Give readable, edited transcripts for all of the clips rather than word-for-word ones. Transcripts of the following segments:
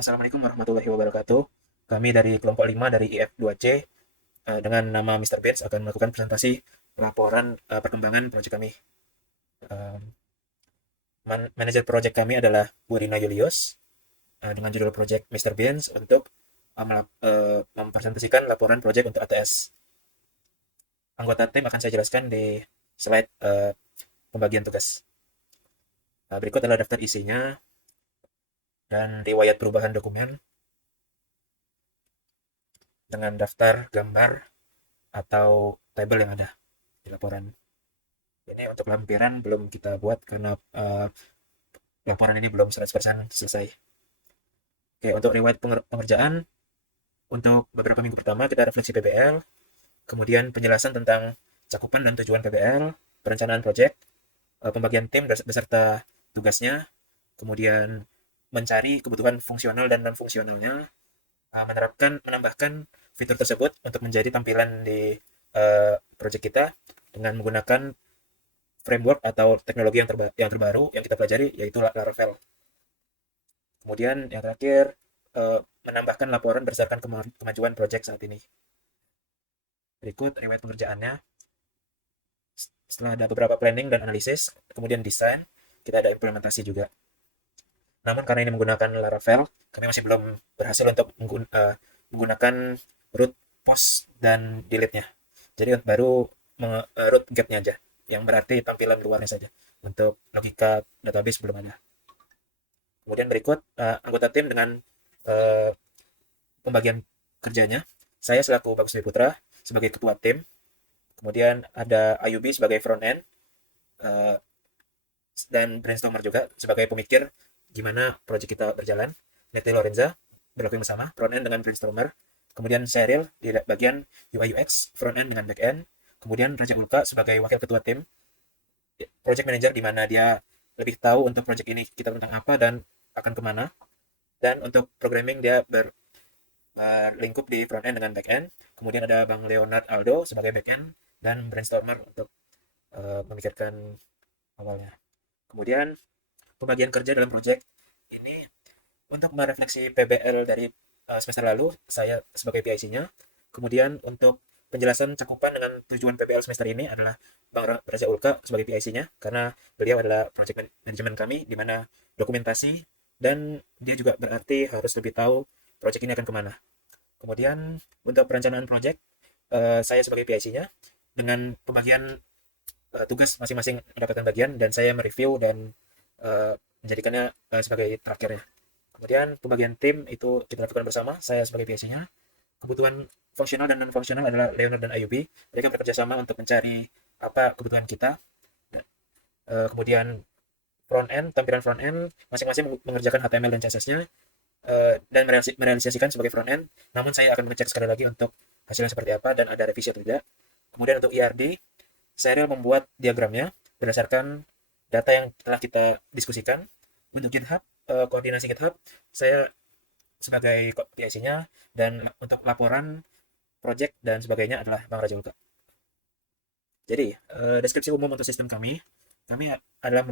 Assalamualaikum warahmatullahi wabarakatuh. Kami dari kelompok 5 dari IF2C dengan nama Mr. Benz akan melakukan presentasi laporan perkembangan proyek kami. Um, Manajer proyek kami adalah Bu Rina Julius dengan judul proyek Mr. Benz untuk mempresentasikan laporan proyek untuk ATS. Anggota tim akan saya jelaskan di slide pembagian tugas. Berikut adalah daftar isinya dan riwayat perubahan dokumen dengan daftar gambar atau tabel yang ada di laporan. Ini untuk lampiran belum kita buat karena laporan ini belum 100% selesai. Oke, untuk riwayat pengerjaan, untuk beberapa minggu pertama kita refleksi PBL, kemudian penjelasan tentang cakupan dan tujuan PBL, perencanaan proyek, pembagian tim beserta tugasnya, kemudian mencari kebutuhan fungsional dan non-fungsionalnya, menambahkan fitur tersebut untuk menjadi tampilan di proyek kita dengan menggunakan framework atau teknologi yang terbaru yang kita pelajari, yaitu Laravel. Kemudian yang terakhir, menambahkan laporan berdasarkan kemajuan proyek saat ini. Berikut riwayat pengerjaannya. Setelah ada beberapa planning dan analisis, kemudian desain, kita ada implementasi juga. Namun karena ini menggunakan Laravel, kami masih belum berhasil untuk menggunakan root post dan delete-nya. Jadi baru root get-nya aja, yang berarti tampilan luarnya saja. Untuk logika database belum ada. Kemudian berikut anggota tim dengan uh, pembagian kerjanya. Saya selaku Bagus Dwi Putra sebagai ketua tim. Kemudian ada Ayubi sebagai front end uh, dan brainstormer juga sebagai pemikir gimana proyek kita berjalan. Neti Lorenza berlaku yang sama, front end dengan brainstormer. Kemudian Cheryl di bagian UI UX, front end dengan back end. Kemudian Raja Ulka sebagai wakil ketua tim, project manager di mana dia lebih tahu untuk project ini kita tentang apa dan akan kemana. Dan untuk programming dia berlingkup di front end dengan back end. Kemudian ada Bang Leonard Aldo sebagai back end dan brainstormer untuk memikirkan awalnya. Kemudian pembagian kerja dalam proyek ini untuk merefleksi PBL dari semester lalu, saya sebagai PIC-nya. Kemudian untuk penjelasan cakupan dengan tujuan PBL semester ini adalah Bang Raja Ulka sebagai PIC-nya, karena beliau adalah project manajemen kami, di mana dokumentasi, dan dia juga berarti harus lebih tahu proyek ini akan kemana. Kemudian untuk perencanaan proyek, saya sebagai PIC-nya, dengan pembagian tugas masing-masing mendapatkan bagian, dan saya mereview dan menjadikannya sebagai terakhirnya. Kemudian pembagian tim itu kita lakukan bersama, saya sebagai PIC-nya. Kebutuhan fungsional dan non-fungsional adalah Leonard dan Ayubi. Mereka bekerja sama untuk mencari apa kebutuhan kita. Kemudian front end, tampilan front end, masing-masing mengerjakan HTML dan CSS-nya dan merealisasikan sebagai front end. Namun saya akan mengecek sekali lagi untuk hasilnya seperti apa dan ada revisi atau tidak. Kemudian untuk ERD, Serial membuat diagramnya berdasarkan data yang telah kita diskusikan. Untuk GitHub, koordinasi GitHub, saya sebagai PIC-nya, dan untuk laporan project dan sebagainya adalah Bang Raja Ulka. Jadi, deskripsi umum untuk sistem kami adalah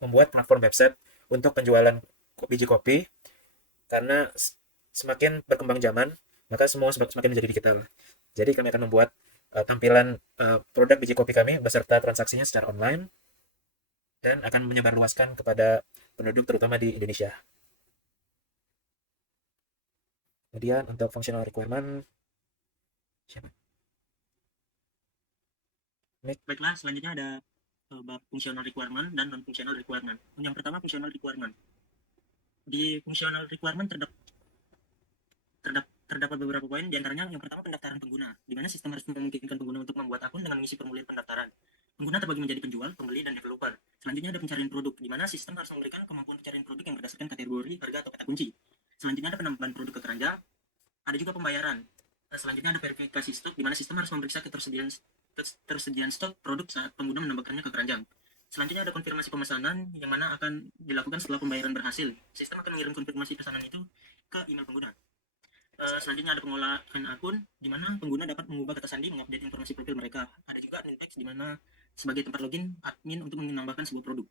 membuat platform website untuk penjualan biji kopi, karena semakin berkembang zaman, maka semua semakin menjadi digital. Jadi kami akan membuat tampilan produk biji kopi kami beserta transaksinya secara online dan akan menyebarluaskan kepada penduduk terutama di Indonesia. Kemudian untuk functional requirement, siapa? Baiklah, selanjutnya ada bab functional requirement dan non-functional requirement. Yang pertama, functional requirement. Di functional requirement terdapat beberapa poin, diantaranya yang pertama pendaftaran pengguna, di mana sistem harus memungkinkan pengguna untuk membuat akun dengan mengisi formulir pendaftaran. Pengguna terbagi menjadi penjual, pembeli, dan developer. Selanjutnya ada pencarian produk, di mana sistem harus memberikan kemampuan pencarian produk yang berdasarkan kategori, harga, atau kata kunci. Selanjutnya ada penambahan produk ke keranjang, ada juga pembayaran. Selanjutnya ada verifikasi stok, di mana sistem harus memeriksa ketersediaan stok produk saat pengguna menambahkannya ke keranjang. Selanjutnya ada konfirmasi pemesanan, yang mana akan dilakukan setelah pembayaran berhasil. Sistem akan mengirim konfirmasi pesanan itu ke email pengguna. Selanjutnya ada pengolahan akun, di mana pengguna dapat mengubah kata sandi, mengupdate informasi profil mereka. Ada juga admin text, di mana sebagai tempat login admin untuk menambahkan sebuah produk.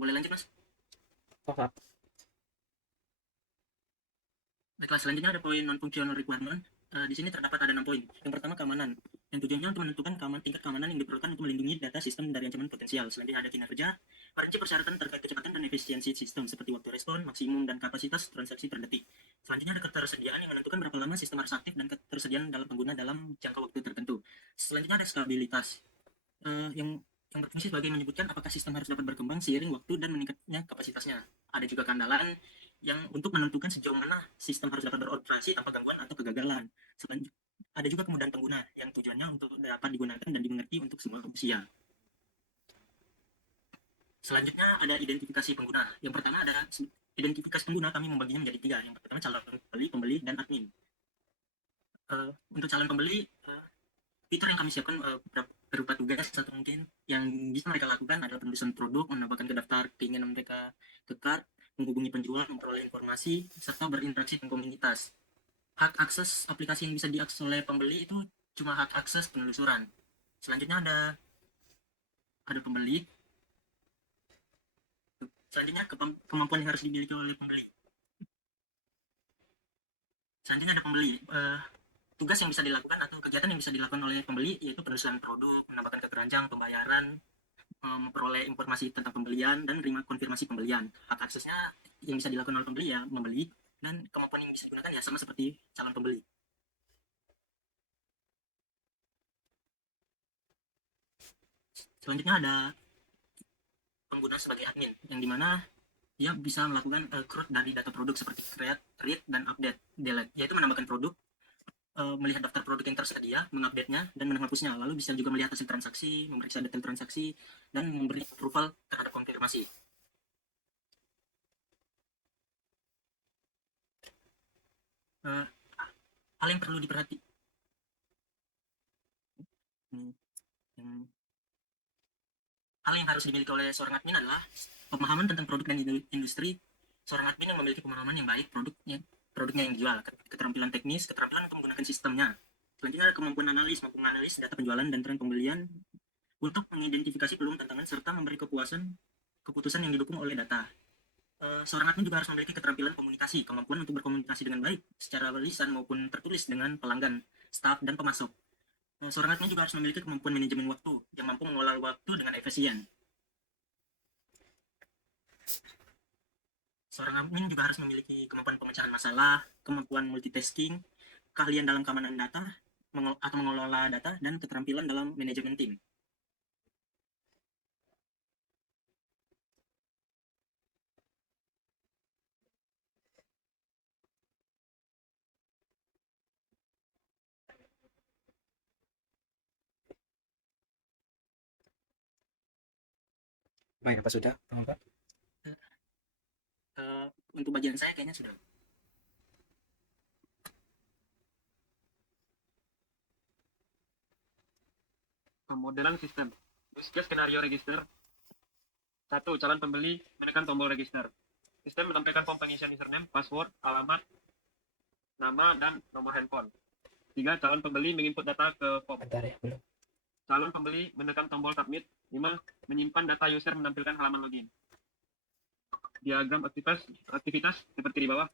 Boleh lanjut, Mas? Oh, maaf. Baiklah, selanjutnya ada poin non-functional requirement. Di sini terdapat ada 6 poin. Yang pertama, keamanan. Yang tujuannya untuk menentukan tingkat keamanan yang diperlukan untuk melindungi data sistem dari ancaman potensial. Selanjutnya ada kinerja, merinci persyaratan terkait kecepatan dan efisiensi sistem seperti waktu respon, maksimum, dan kapasitas transaksi per detik. Selanjutnya ada ketersediaan yang menentukan berapa lama sistem harus aktif dan ketersediaan dalam pengguna dalam jangka waktu tertentu. Selanjutnya ada stabilitas, yang berfungsi sebagai menyebutkan apakah sistem harus dapat berkembang seiring waktu dan meningkatnya kapasitasnya. Ada juga keandalan yang untuk menentukan sejauh mana sistem harus dapat beroperasi tanpa gangguan atau kegagalan. Selanjutnya, ada juga kemudahan pengguna yang tujuannya untuk dapat digunakan dan dimengerti untuk semua usia. Selanjutnya ada identifikasi pengguna. Yang pertama ada identifikasi pengguna, kami membaginya menjadi 3. Yang pertama calon pembeli, dan admin. Untuk calon pembeli, fitur yang kami siapkan berupa tugas atau mungkin yang bisa mereka lakukan adalah penulisan produk, menambahkan ke daftar keinginan mereka ke cart, menghubungi penjual, memperoleh informasi, serta berinteraksi dengan komunitas. Hak akses aplikasi yang bisa diakses oleh pembeli itu cuma hak akses penelusuran. Selanjutnya ada pembeli. Selanjutnya kemampuan yang harus dimiliki oleh pembeli. Selanjutnya ada pembeli. Tugas yang bisa dilakukan atau kegiatan yang bisa dilakukan oleh pembeli yaitu penelusuran produk, menambahkan ke keranjang, pembayaran, memperoleh informasi tentang pembelian, dan menerima konfirmasi pembelian. Hak aksesnya yang bisa dilakukan oleh pembeli ya membeli, dan kemampuan yang bisa digunakan ya sama seperti calon pembeli. Selanjutnya ada pengguna sebagai admin, yang dimana dia bisa melakukan create dari data produk seperti create, read, dan update, delete, yaitu menambahkan produk, melihat daftar produk yang tersedia, mengupdate-nya, dan menghapusnya. Lalu bisa juga melihat hasil transaksi, memeriksa detail transaksi, dan memberi approval terhadap konfirmasi. Hal yang perlu diperhatikan, hal yang harus dimiliki oleh seorang admin adalah pemahaman tentang produk dan industri. Seorang admin yang memiliki pemahaman yang baik produknya yang dijual, keterampilan teknis, keterampilan untuk menggunakan sistemnya. Selanjutnya ada kemampuan analis, mampu menganalisis data penjualan dan tren pembelian untuk mengidentifikasi peluang tantangan serta memberi keputusan yang didukung oleh data. Seorang admin juga harus memiliki keterampilan komunikasi, kemampuan untuk berkomunikasi dengan baik secara lisan maupun tertulis dengan pelanggan, staf, dan pemasok. Seorang admin juga harus memiliki kemampuan manajemen waktu yang mampu mengelola waktu dengan efisien. Seorang admin juga harus memiliki kemampuan pemecahan masalah, kemampuan multitasking, keahlian dalam keamanan data, atau mengelola data, dan keterampilan dalam manajemen tim. Baik, apa sudah, Pak? Untuk bagian saya kayaknya sudah. Pemodelan sistem. Use case skenario register. 1. Calon pembeli menekan tombol register. Sistem menampilkan form pengisian username, password, alamat, nama, dan nomor handphone. 3. Calon pembeli menginput data ke form. Bentar ya, belum. Calon pembeli menekan tombol submit. 5. Menyimpan data user menampilkan halaman login. Diagram aktivitas seperti di bawah.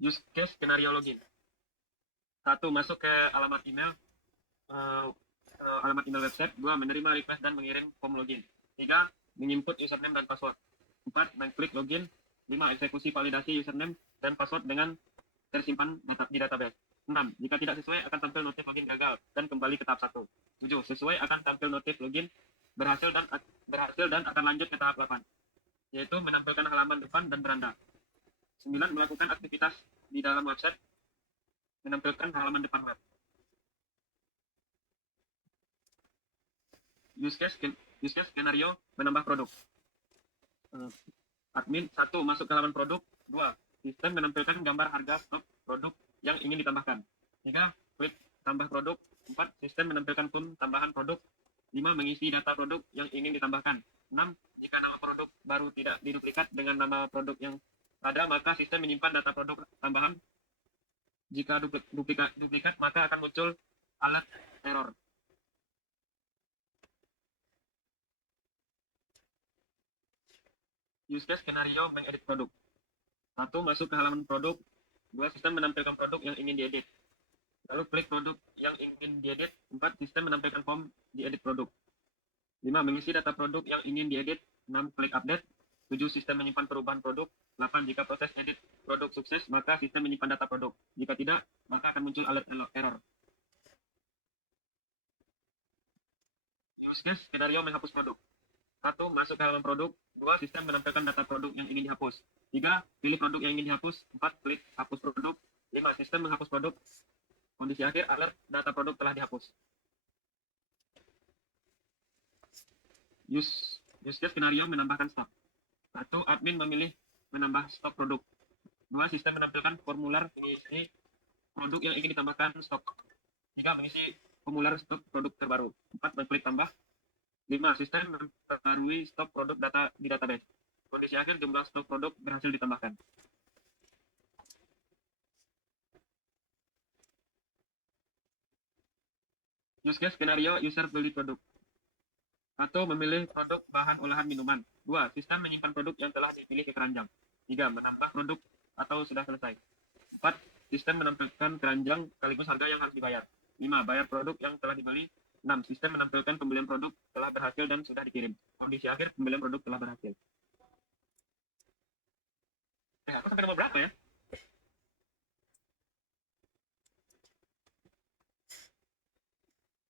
Use case skenario login. 1. Masuk ke alamat email website. 2. Menerima request dan mengirim form login. 3. Menginput username dan password. 4. Mengklik login. 5. Eksekusi validasi username dan password dengan tersimpan di database. 6. Jika tidak sesuai akan tampil notif login gagal dan kembali ke tahap 1. 7. Sesuai akan tampil notif login berhasil dan akan lanjut ke tahap 8, yaitu menampilkan halaman depan dan beranda. 9. Melakukan aktivitas di dalam website, menampilkan halaman depan web. Use case skenario menambah produk. Admin 1. Masuk ke halaman produk. 2. Sistem menampilkan gambar harga stok produk yang ingin ditambahkan. 3. Klik tambah produk. 4. Sistem menampilkan tool tambahan produk. 5. Mengisi data produk yang ingin ditambahkan. 6. Jika nama produk baru tidak diduplikat dengan nama produk yang ada, maka sistem menyimpan data produk tambahan. Jika duplikat, maka akan muncul alert error. Use case skenario mengedit produk. 1. Masuk ke halaman produk. 2. Sistem menampilkan produk yang ingin diedit. Lalu klik produk yang ingin diedit. 4. Sistem menampilkan form diedit produk. 5. Mengisi data produk yang ingin diedit. 6. Klik update. 7. Sistem menyimpan perubahan produk. 8. Jika proses edit produk sukses, maka sistem menyimpan data produk. Jika tidak, maka akan muncul alert error. Use case skenario menghapus produk. 1. Masuk ke halaman produk. 2. Sistem menampilkan data produk yang ingin dihapus. 3. Pilih produk yang ingin dihapus. 4. Klik hapus produk. 5. Sistem menghapus produk. Kondisi akhir, alert data produk telah dihapus. Use case skenario menambahkan stok. 1. Admin memilih menambah stok produk. 2. Sistem menampilkan formular mengisi produk yang ingin ditambahkan stok. 3. Mengisi formular stok produk terbaru. 4. Mengklik tambah. 5. Sistem memperbarui stok produk data di database. Kondisi akhir, jumlah stok produk berhasil ditambahkan. Use case skenario user beli produk. 1. Memilih produk bahan olahan minuman. 2. Sistem menyimpan produk yang telah dipilih ke keranjang. 3. Menambah produk atau sudah selesai. 4. Sistem menampilkan keranjang sekaligus harga yang harus dibayar. 5. Bayar produk yang telah dibeli. 6. Sistem menampilkan pembelian produk telah berhasil dan sudah dikirim. Kondisi akhir, pembelian produk telah berhasil. Aku sampai nomor berapa ya?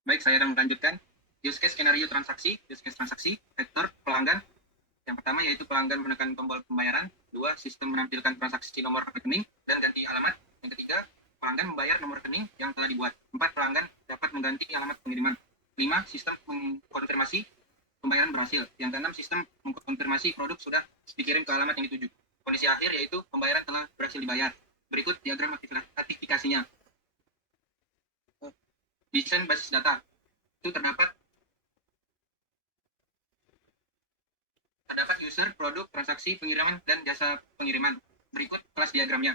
Baik, saya akan melanjutkan. Use case skenario transaksi, vektor pelanggan. Yang pertama yaitu pelanggan menekan tombol pembayaran. 2. Sistem menampilkan transaksi nomor rekening dan ganti alamat. Yang ketiga, pelanggan membayar nomor rekening yang telah dibuat. 4. Pelanggan dapat mengganti alamat pengiriman. 5. Sistem mengkonfirmasi pembayaran berhasil. Yang keenam, sistem mengkonfirmasi produk sudah dikirim ke alamat yang dituju. Kondisi akhir yaitu pembayaran telah berhasil dibayar. Berikut diagram aktifikasinya. Desain basis data. Itu terdapat user, produk, transaksi, pengiriman, dan jasa pengiriman. Berikut kelas diagramnya.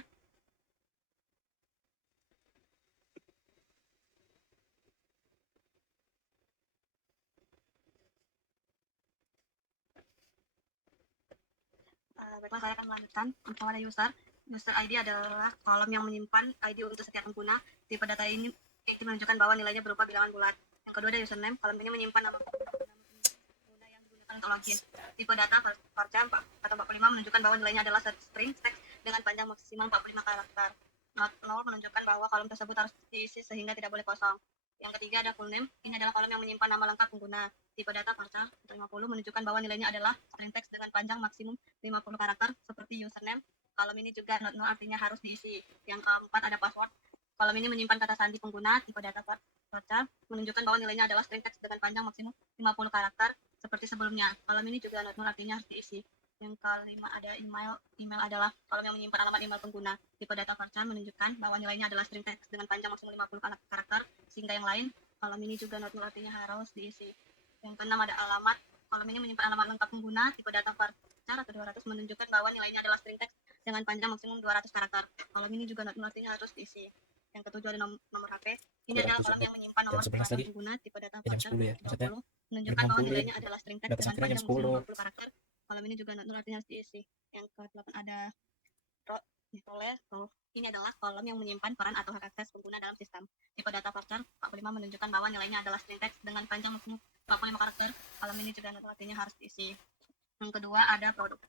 Baiklah, saya akan melanjutkan. Pertama ada user. User ID adalah kolom yang menyimpan ID untuk setiap pengguna. Tipe data ini itu menunjukkan bahwa nilainya berupa bilangan bulat. Yang kedua ada username. Kolom ini menyimpan nama pengguna yang digunakan untuk login. Tipe data varchar atau 45 menunjukkan bahwa nilainya adalah string text dengan panjang maksimal 45 karakter. Not 0 menunjukkan bahwa kolom tersebut harus diisi sehingga tidak boleh kosong. Yang ketiga ada full name. Ini adalah kolom yang menyimpan nama lengkap pengguna. Tipe data varchar atau 50 menunjukkan bahwa nilainya adalah string text dengan panjang maksimum 50 karakter seperti username. Kolom ini juga not null artinya harus diisi. Yang keempat ada password. Kolom ini menyimpan kata sandi pengguna. Tipe data varchar menunjukkan bahwa nilainya adalah string text dengan panjang maksimum 50 karakter seperti sebelumnya. Kolom ini juga not null artinya harus diisi. Yang kelima ada email. Email adalah kolom yang menyimpan alamat email pengguna. Tipe data varchar menunjukkan bahwa nilainya adalah string text dengan panjang maksimum 50 karakter sehingga yang lain. Kolom ini juga not null artinya harus diisi. Yang keenam ada alamat. Kolom ini menyimpan alamat lengkap pengguna. Tipe data varchar atau 200 menunjukkan bahwa nilainya adalah string text dengan panjang maksimum 200 karakter. Kolom ini juga not null artinya harus diisi. Yang ketujuh ada nomor HP. Ini adalah kolom yang menyimpan nomor telepon pengguna. Tipe data varchar 20 menunjukkan bahwa nilainya adalah string text dengan panjang maksimum 20 karakter. Kolom ini juga not null artinya harus diisi. Yang ke-8 ada role. Ini adalah kolom yang menyimpan peran atau hak akses pengguna dalam sistem. Tipe data varchar 45 menunjukkan bahwa nilainya adalah string text dengan panjang maksimum 45 karakter. Kolom ini juga not null artinya harus diisi. Yang kedua ada produk.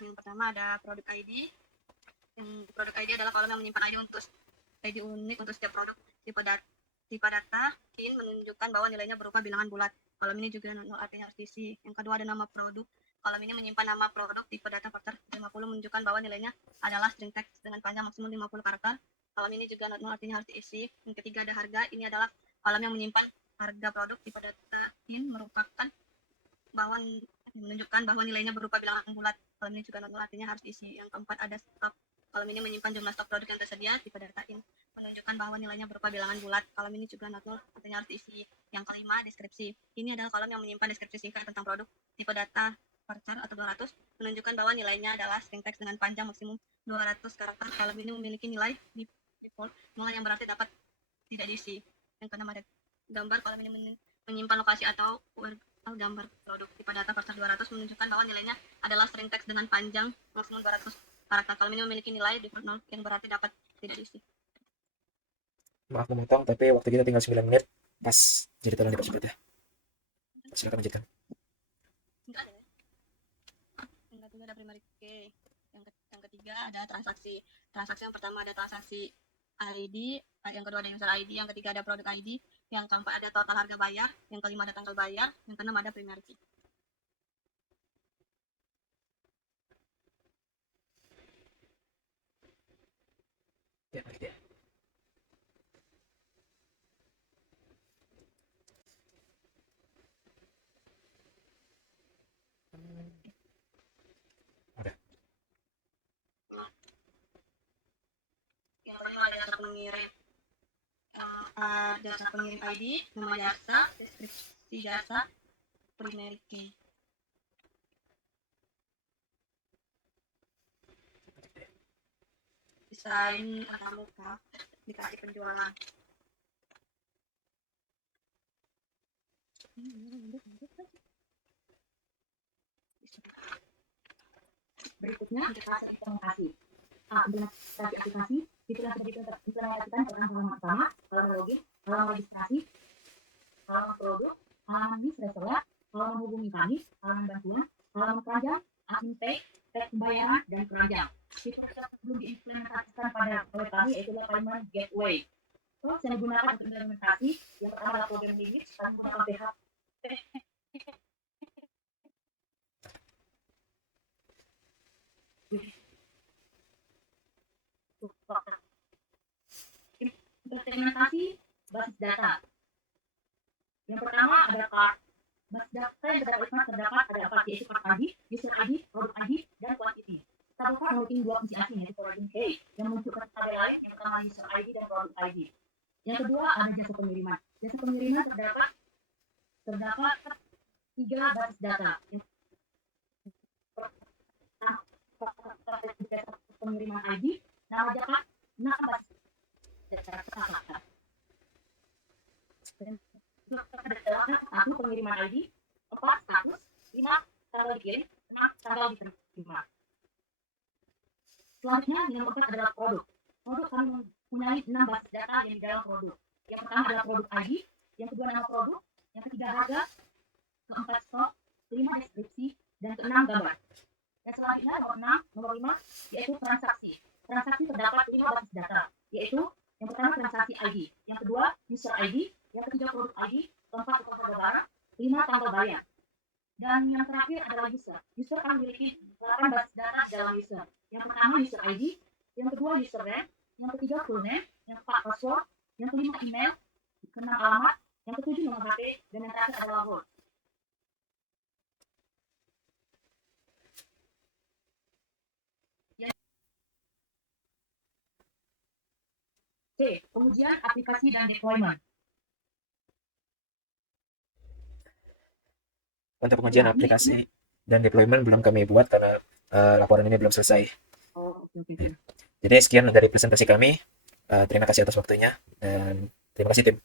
Yang pertama ada produk ID. Yang produk ID adalah kolom yang menyimpan ID unik untuk setiap produk. Tipe data in menunjukkan bahwa nilainya berupa bilangan bulat. Kolom ini juga not null artinya harus diisi. Yang kedua ada nama produk. Kolom ini menyimpan nama produk. Tipe data varchar 50 menunjukkan bahwa nilainya adalah string text dengan panjang maksimum 50 karakter. Kolom ini juga not null artinya harus diisi. Yang ketiga ada harga. Ini adalah kolom yang menyimpan harga produk. Tipe data in menunjukkan bahwa nilainya berupa bilangan bulat. Kolom ini juga not null artinya harus diisi. Yang keempat ada stok. Kolom ini menyimpan jumlah stok produk yang tersedia. Tipe data in menunjukkan bahwa nilainya berupa bilangan bulat. Kolom ini juga not null artinya harus diisi. Yang kelima deskripsi. Ini adalah kolom yang menyimpan deskripsi singkat tentang produk. Tipe data varchar atau 200 menunjukkan bahwa nilainya adalah string text dengan panjang maksimum 200 karakter. Kolom ini memiliki nilai default 0 yang berarti dapat tidak diisi. Yang keenam ada gambar. Kolom ini menyimpan lokasi atau gambar produk. Tipe data parser 200 menunjukkan bahwa nilainya adalah string text dengan panjang maksimum 200 karakter. Kolom ini memiliki nilai default 0 yang berarti dapat tidak diisi. Maaf memotong, tapi waktu kita tinggal 9 menit. Pas, jadi tolong dipercepat ya. Silakan lanjutkan. Enggak ada ya? Yang ketiga ada primary key. Yang ketiga ada transaksi. Transaksi yang pertama ada transaksi ID, yang kedua ada user ID, yang ketiga ada produk ID, yang keempat ada total harga bayar, yang kelima ada tanggal bayar, yang keenam ada primary key. Ya, lanjut ya. Udah. Yang kelima ada jasa pengirim. Jasa pengirim ID, nama jasa, deskripsi jasa, primary key. Desain pramuka, aplikasi penjualan. Berikutnya, implementasi. Implementasi aplikasi, fitur yang sudah diimplementasikan pada halaman pertama, halaman login, halaman registrasi, halaman produk, halaman list reseller, halaman hubungi kami, halaman bantuan, halaman keranjang, admin page, tag pembayaran, dan keranjang. Fitur yang belum diimplementasikan oleh kami yaitu payment gateway. Tools yang digunakan untuk implementasi, yang pertama adalah program limit, kami menggunakan PHP. Implementasi basis data. Yang pertama ada card. Basis data yang terdapat ada 4, yaitu card ID, user ID, product ID, dan quantity. Tabel card memiliki 2 fungsi asing, yaitu forwarding key yang menunjukkan tabel lain, yang pertama user ID dan product ID. Yang kedua ada jasa pengiriman. Jasa pengiriman terdapat 3 basis data. Yang jasa pengiriman ID, nama jasa, 6 basis data. Satu pengiriman ID, 4 status, 5 tanggal dikirim, 6 tanggal diterima. Selanjutnya yang keempat adalah produk. Produk kami mempunyai 6 basis data yang di dalam produk. Yang pertama adalah produk ID, yang kedua nama produk, yang ketiga harga, keempat stok, kelima deskripsi, dan keenam gambar. Dan selanjutnya nomor 5 yaitu transaksi. Transaksi terdapat 5 basis data, yaitu yang pertama transaksi ID, yang kedua user ID, yang ketiga produk ID, keempat total harga barang, 5 tanggal bayar. Dan yang terakhir adalah user. User akan memiliki 8 basis data dalam user. Yang pertama user ID, yang kedua username, yang ketiga full name, yang keempat password, yang kelima email, keenam alamat, yang ketujuh nomor HP, dan yang terakhir adalah word. C. Pengujian aplikasi dan deployment. Untuk pengujian aplikasi dan deployment belum kami buat karena laporan ini belum selesai. Oh, oke. Jadi sekian dari presentasi kami. Terima kasih atas waktunya dan terima kasih tim.